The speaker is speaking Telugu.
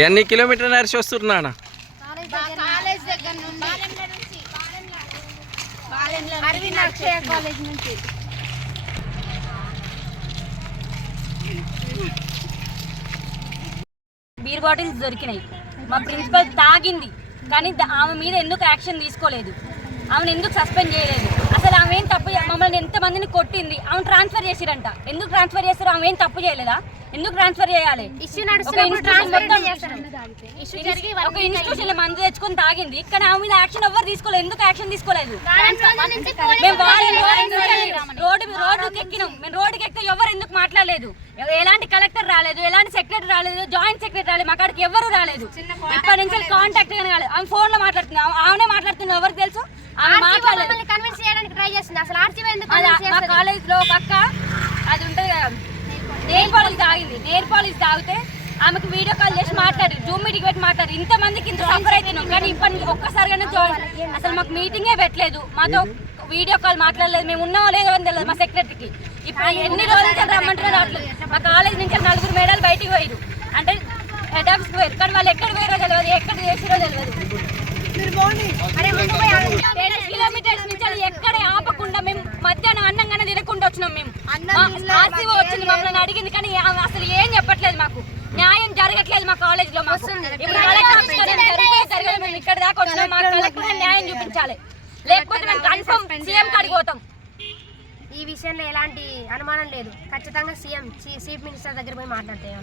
ఎన్ని కిలోమీటర్ నడిచి వస్తున్నానా? కాలేజ్ దగ్గర నుండి అరవింద్ అక్షయ కాలేజ్ నుంచి. బీర్ బాటిల్స్ దొరికినాయి. మా ప్రిన్సిపల్ తాగింది, కానీ ఆమె మీద ఎందుకు యాక్షన్ తీసుకోలేదు? ఆమెను ఎందుకు సస్పెండ్ చేయలేదు? అసలు ఆమె ఏం తప్పు, మమ్మల్ని ఎంతమందిని కొట్టింది, ఆమె ట్రాన్స్ఫర్ చేసిరంట. ఎందుకు ట్రాన్స్ఫర్ చేస్తారు? ఆమె ఏం తప్పు చేయలేదా? ఎందుకు ట్రాన్స్ఫర్ చేయాలి? ఒక ఇన్స్టిట్యూషన్ లో మందు తెచ్చుకొని తాగింది, కానీ ఆమె మీద యాక్షన్ ఎవరు తీసుకోలేదు. ఎందుకు యాక్షన్ తీసుకోలేదు? మేము రోడ్డుకి ఎక్కినాం. మేము రోడ్డుకి ఎక్కితే ఎవరు ఎందుకు మాట్లాడలేదు? ఎలాంటి కలెక్టర్ రాలేదు, ఎలాంటి సెక్రటరీ రాలేదు, జాయింట్ సెక్రటరీ రాలేదు, మా కాడికి ఎవరు రాలేదు. ఇప్పటి నుంచి కాంటాక్ట్ కాలేదు. ఆమె ఫోన్ లో మాట్లాడుతుంది, ఆమెనే మాట్లాడుతుంది. ఎవరికి తెలుసు? మా కాలేజ్ లో ఒక అక్క అది ఉంటది కదా, నెయిల్ పాలిష్ తాగింది. నెయిల్ పాలిష్ తాగితే ఆమెకు వీడియో కాల్ చేసి మాట్లాడారు, జూమ్ మీటింగ్ పెట్టి మాట్లాడారు. ఇంతమందికి ఇంత సఫర్ అవుతున్నాం, కానీ ఇప్పటి ఒక్కసారిగానే అసలు మాకు మీటింగే పెట్టలేదు, మాతో వీడియో కాల్ మాట్లాడలేదు. మేము ఉన్నామో లేదో అని తెలియదు మా సెక్రటరీకి. ఇప్పుడు ఎన్ని రోజులు రమ్మంటున్నారు రావట్లేదు. మా కాలేజ్ నుంచి 4 మేడాలు బయటికి పోయారు, అంటే హెడ్ ఆఫీస్కి పోయారు, కానీ వాళ్ళు ఎక్కడ పోయారో తెలియదు, ఎక్కడ చేసిరో తెలియదు. 10 కిలోమీటర్స్ నుంచి ఎక్కడ ఆపకుండా మేము మధ్యాహ్నం అన్నంగానే తినకుండా వచ్చినాం. మేము ఆర్సీఓ వచ్చింది, మమ్మల్ని అడిగింది, కానీ అసలు ఏం చెప్పట్లేదు. మాకు న్యాయం జరగట్లేదు మా కాలేజ్ లో. మాకు మేము ఇక్కడ దాకా వచ్చినాం, మా కలెక్టర్ న్యాయం చూపించాలి, లేకపోతే మేము కన్ఫర్మ్ సీఎం కాడికి పోతాం. ఈ విషయంలో ఎలాంటి అనుమానం లేదు, ఖచ్చితంగా సీఎం చీఫ్ మినిస్టర్ దగ్గర పోయి మాట్లాడతాయి.